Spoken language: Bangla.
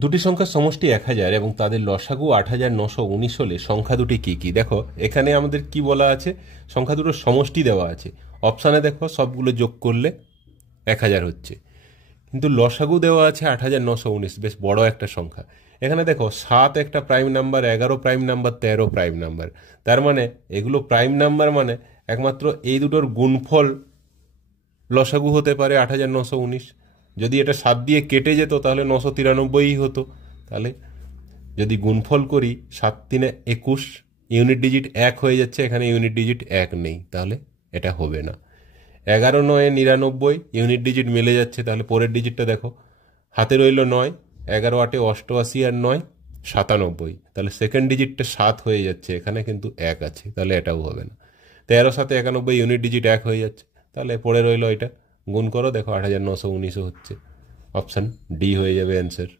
দুটি সংখ্যার সমষ্টি 1000 এবং তাদের লসাগু 8919 হলে সংখ্যা দুটি কি কি? দেখো এখানে আমাদের কি বলা আছে, সংখ্যা দুটোর সমষ্টি দেওয়া আছে। অপশানে দেখো সবগুলো যোগ করলে 1000 হচ্ছে, কিন্তু লসাগু দেওয়া আছে 8919, বেশ বড় একটা সংখ্যা। এখানে দেখো 7 একটা prime number, 11 prime number, 13 prime number. তার মানে এগুলো প্রাইম নাম্বার, মানে একমাত্র এই দুটোর গুণফল লসাগু হতে পারে 8919। যদি এটা 7 দিয়ে কেটে যেত তাহলে 993 হতো। তাহলে যদি গুণফল করি 7×3=21, ইউনিট ডিজিট 1 হয়ে যাচ্ছে, এখানে ইউনিট ডিজিট 1 নেই, তাহলে এটা হবে না। 11×9=99, ইউনিট ডিজিট মিলে যাচ্ছে, তাহলে পরের ডিজিটটা দেখো, হাতে রইল 9, 11×8=88 আর 9=97, তাহলে সেকেন্ড ডিজিটটা 7 হয়ে যাচ্ছে, এখানে কিন্তু 1 আছে, তাহলে এটাও হবে না। 13×7=91, ইউনিট ডিজিট 1 হয়ে যাচ্ছে, তাহলে পড়ে রইল এটা, গুণ করো, দেখো 8919 হচ্ছে। অপশান ডি হয়ে যাবে অ্যান্সার।